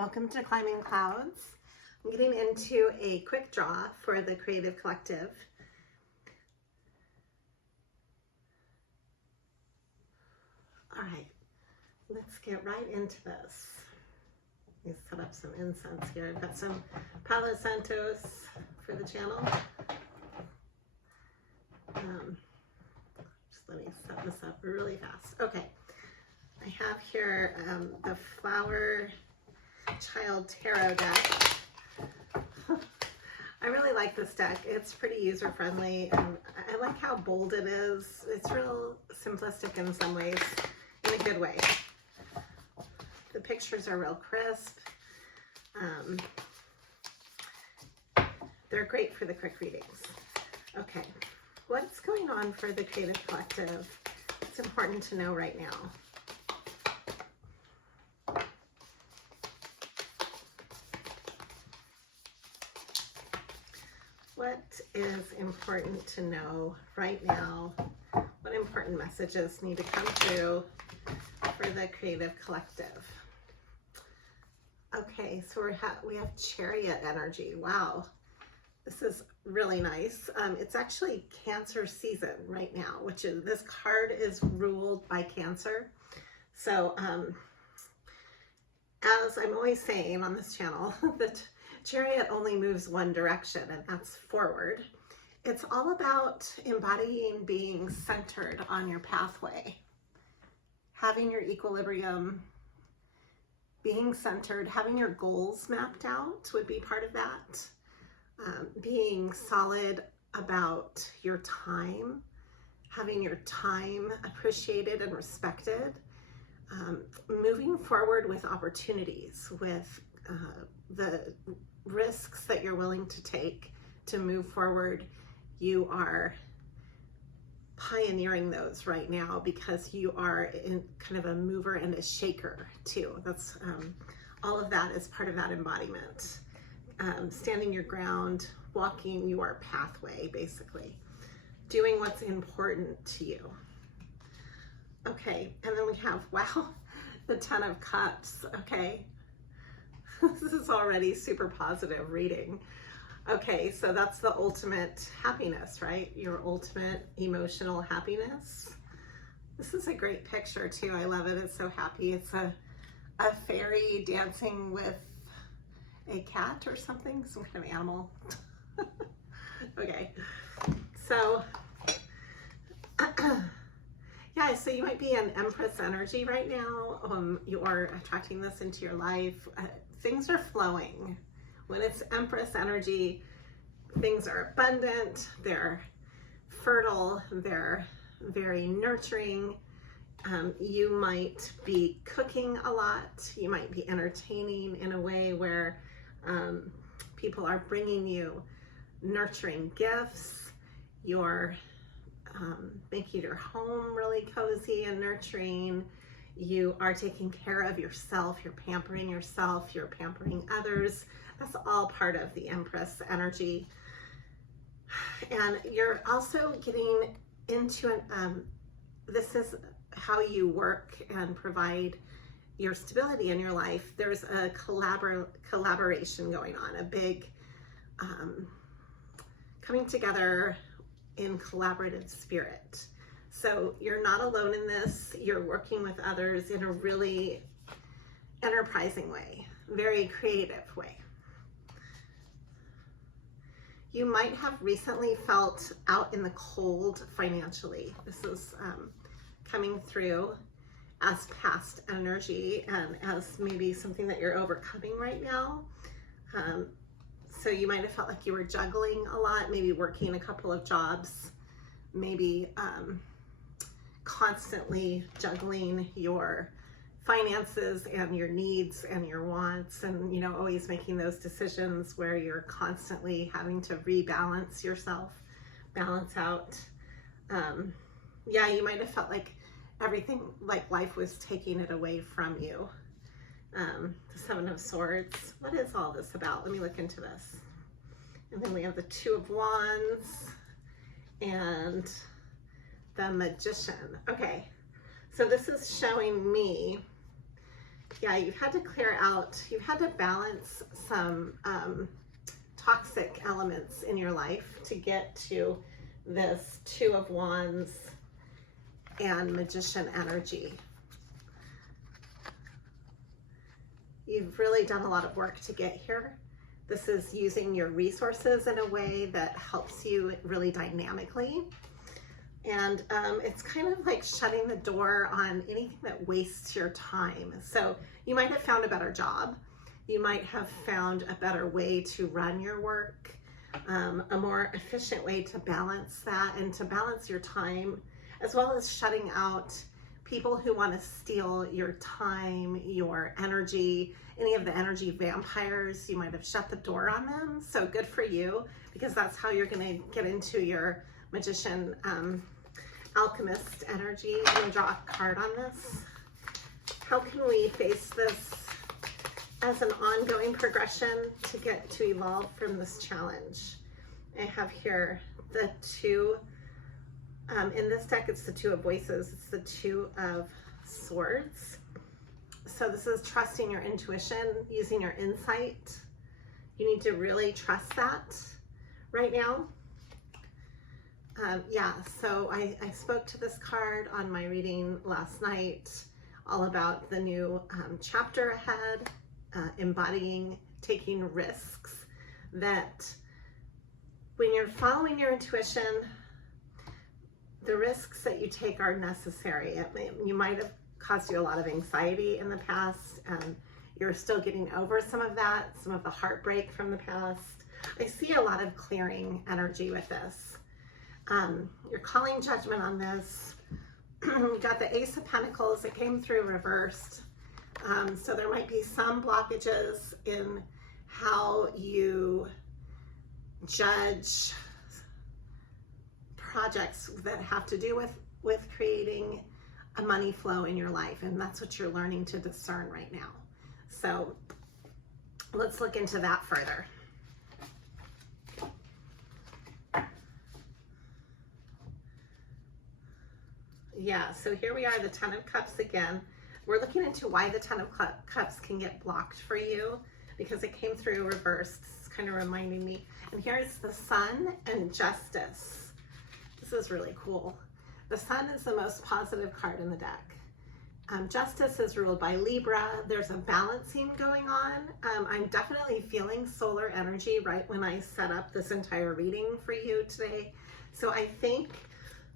Welcome to Climbing Clouds. I'm getting into a quick draw for the Creative Collective. All right, let's get right into this. Let me set up some incense here. I've got some Palo Santos for the channel. Just let me set this up really fast. Okay, I have here the Flower Child Tarot deck. I really like this deck. It's pretty user friendly and I like how bold it is. It's real simplistic in some ways, in a good way. The pictures are real crisp. They're great for the quick readings. Okay, what's going on for the Creative Collective? It's important to know right now. What is important to know right now? What important messages need to come through for the Creative Collective? Okay, so we have Chariot energy. Wow, this is really nice. It's actually Cancer season right now, which is, this card is ruled by Cancer. So as I'm always saying on this channel, that Chariot only moves one direction, and that's forward. It's all about embodying being centered on your pathway, having your equilibrium, being centered, having your goals mapped out would be part of that. Being solid about your time, having your time appreciated and respected, moving forward with opportunities, with the risks that you're willing to take to move forward. You are pioneering those right now because you are in kind of a mover and a shaker too. That's all of that is part of that embodiment. Standing your ground, walking your pathway, basically doing what's important to you. Okay, and then we have, wow, the 10 of Cups. Okay, this is already super positive reading. Okay, so that's the ultimate happiness, right? Your ultimate emotional happiness. This is a great picture too. I love it. It's so happy. It's a fairy dancing with a cat or something, some kind of animal. Okay, so yeah, so you might be in Empress energy right now. You are attracting this into your life. Things are flowing. When it's Empress energy, things are abundant, they're fertile, they're very nurturing. You might be cooking a lot. You might be entertaining in a way where people are bringing you nurturing gifts. You're making your home really cozy and nurturing. You are taking care of yourself, you're pampering yourself, you're pampering others. That's all part of the Empress energy. And you're also getting into this is how you work and provide your stability in your life. There's a collaboration going on, a big coming together in collaborative spirit. So you're not alone in this. You're working with others in a really enterprising way, very creative way. You might have recently felt out in the cold financially. This is coming through as past energy and as maybe something that you're overcoming right now. So you might have felt like you were juggling a lot, maybe working a couple of jobs, maybe constantly juggling your finances and your needs and your wants, and you know, always making those decisions where you're constantly having to rebalance yourself, balance out. Yeah, you might have felt like everything, like life was taking it away from you. The 7 of Swords. What is all this about? Let me look into this. And then we have the 2 of Wands and the Magician. Okay, so this is showing me yeah, you've had to clear out, you've had to balance some toxic elements in your life to get to this Two of Wands and Magician energy. You've really done a lot of work to get here. This is using your resources in a way that helps you really dynamically. And it's kind of like shutting the door on anything that wastes your time. So you might have found a better job. You might have found a better way to run your work, a more efficient way to balance that and to balance your time, as well as shutting out people who want to steal your time, your energy, any of the energy vampires. You might have shut the door on them. So good for you, because that's how you're going to get into your Magician alchemist energy. I'm going to draw a card on this. How can we face this as an ongoing progression to get to evolve from this challenge? I have here the two, in this deck it's the Two of Voices, it's the Two of Swords. So this is trusting your intuition, using your insight. You need to really trust that right now. Yeah, so I spoke to this card on my reading last night, all about the new chapter ahead, embodying, taking risks, that when you're following your intuition, the risks that you take are necessary. You might have caused you a lot of anxiety in the past, and you're still getting over some of that, some of the heartbreak from the past. I see a lot of clearing energy with this. You're calling judgment on this. You got the Ace of Pentacles that came through reversed. So there might be some blockages in how you judge projects that have to do with creating a money flow in your life. And that's what you're learning to discern right now. So let's look into that further. Yeah, so here we are, the Ten of Cups again. We're looking into why the Ten of Cups can get blocked for you, because it came through reversed. It's kind of reminding me. And here's the Sun and Justice. This is really cool. The Sun is the most positive card in the deck. Justice is ruled by Libra. There's a balancing going on. I'm definitely feeling solar energy right when I set up this entire reading for you today. So I think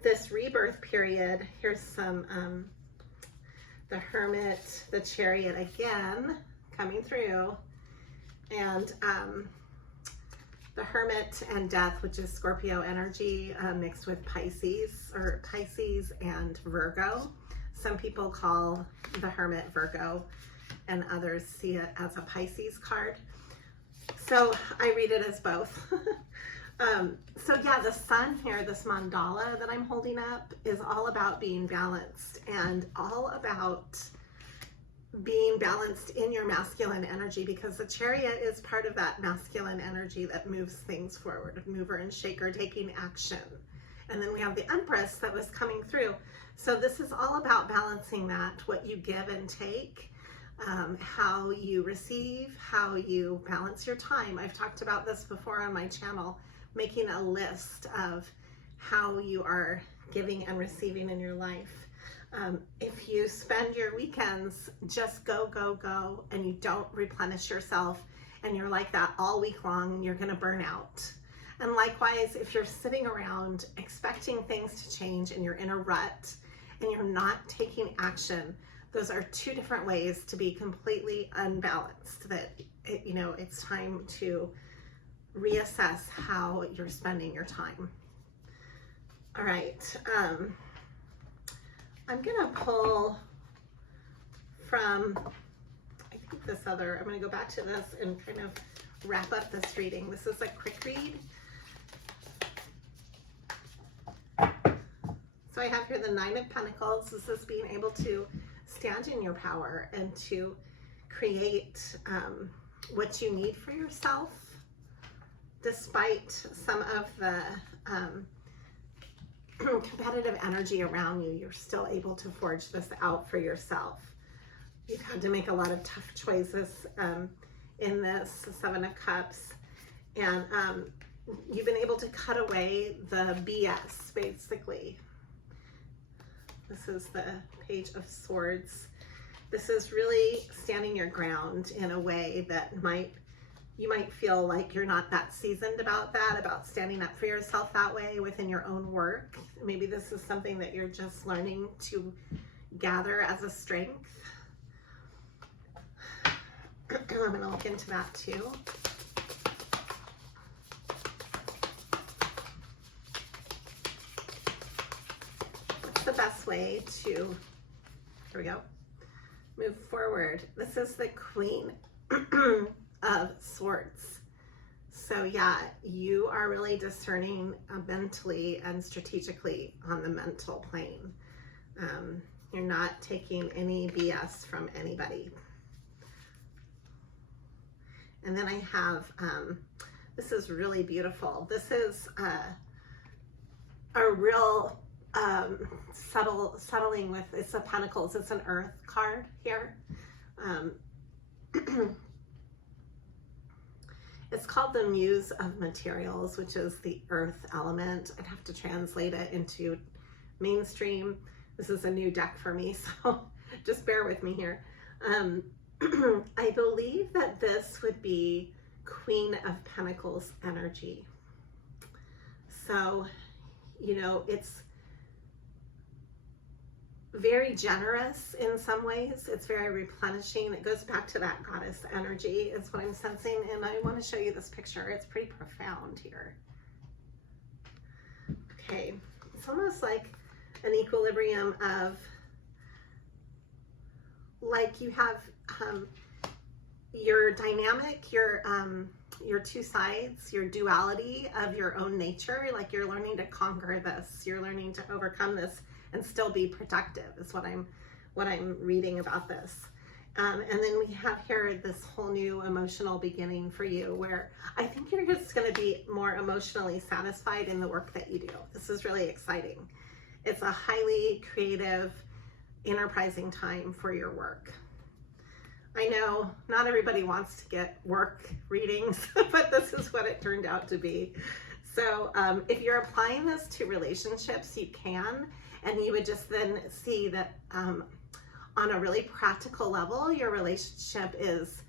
this rebirth period, here's some, the Hermit, the Chariot again, coming through, and the Hermit and Death, which is Scorpio energy mixed with Pisces, or Pisces and Virgo. Some people call the Hermit Virgo, and others see it as a Pisces card. So I read it as both. So yeah, the Sun here, this mandala that I'm holding up, is all about being balanced, and all about being balanced in your masculine energy, because the Chariot is part of that masculine energy that moves things forward, mover and shaker, taking action. And then we have the Empress that was coming through. So this is all about balancing that, what you give and take, how you receive, how you balance your time. I've talked about this before on my channel, making a list of how you are giving and receiving in your life. If you spend your weekends just go, and you don't replenish yourself, and you're like that all week long, you're gonna burn out. And likewise, if you're sitting around expecting things to change and you're in a rut and you're not taking action, those are two different ways to be completely unbalanced. That, you know, it's time to reassess how you're spending your time. All right, I'm gonna pull from, I think this other, I'm gonna go back to this and kind of wrap up this reading. This is a quick read. So I have here the Nine of Pentacles. This is being able to stand in your power and to create what you need for yourself, despite some of the competitive energy around you. You're still able to forge this out for yourself. You've had to make a lot of tough choices in this Seven of Cups, and you've been able to cut away the BS, basically. This is the Page of Swords. This is really standing your ground in a way that you might feel like you're not that seasoned about that, about standing up for yourself that way within your own work. Maybe this is something that you're just learning to gather as a strength. I'm going to look into that too. What's the best way to, here we go, move forward? This is the Queen of Swords. So yeah, you are really discerning mentally and strategically on the mental plane. You're not taking any BS from anybody. And then I have, this is really beautiful. This is a real settling with, it's a Pentacles, it's an Earth card here. It's called the Muse of Materials, which is the Earth element. I'd have to translate it into mainstream. This is a new deck for me, so just bear with me here. I believe that this would be Queen of Pentacles energy. So, you know, it's very generous in some ways. It's very replenishing. It goes back to that goddess energy is what I'm sensing. And I want to show you this picture. It's pretty profound here. Okay. It's almost like an equilibrium of, like you have your dynamic, your two sides, your duality of your own nature. Like you're learning to conquer this. You're learning to overcome this and still be productive is what I'm reading about this. And then we have here this whole new emotional beginning for you, where I think you're just going to be more emotionally satisfied in the work that you do. This is really exciting. It's a highly creative, enterprising time for your work. I know not everybody wants to get work readings, but this is what it turned out to be. So if you're applying this to relationships, you can. And you would just then see that on a really practical level, your relationship is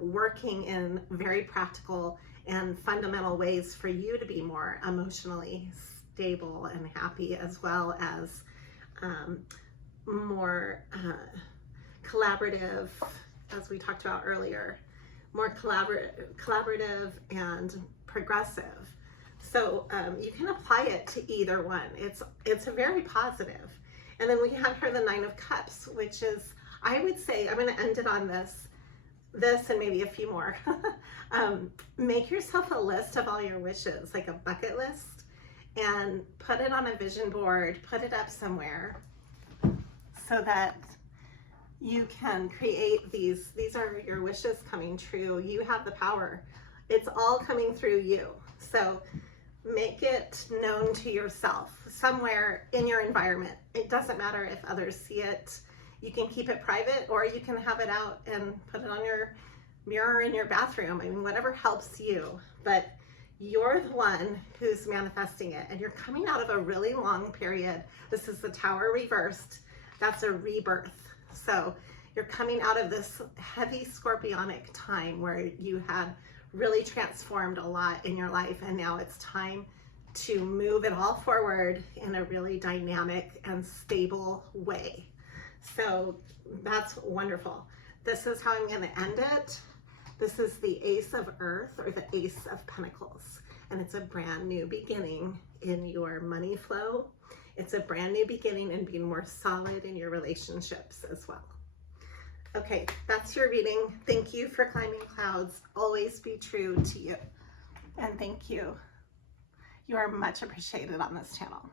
working in very practical and fundamental ways for you to be more emotionally stable and happy, as well as more collaborative, as we talked about earlier, more collaborative and progressive. So you can apply it to either one. It's a very positive. And then we have here the Nine of Cups, which is, I would say, I'm going to end it on this and maybe a few more. Make yourself a list of all your wishes, like a bucket list, and put it on a vision board, put it up somewhere so that you can create these are your wishes coming true. You have the power. It's all coming through you. So make it known to yourself somewhere in your environment. It doesn't matter if others see it. You can keep it private, or you can have it out and put it on your mirror in your bathroom. I mean, whatever helps you, but you're the one who's manifesting it, and you're coming out of a really long period. This is the Tower reversed. That's a rebirth. So you're coming out of this heavy scorpionic time where you had really transformed a lot in your life, and now it's time to move it all forward in a really dynamic and stable way. So that's wonderful. This is how I'm going to end it. This is the Ace of Earth, or the Ace of Pentacles, and it's a brand new beginning in your money flow. It's a brand new beginning in being more solid in your relationships as well. Okay, that's your reading. Thank you for climbing clouds. Always be true to you. And thank you. You are much appreciated on this channel.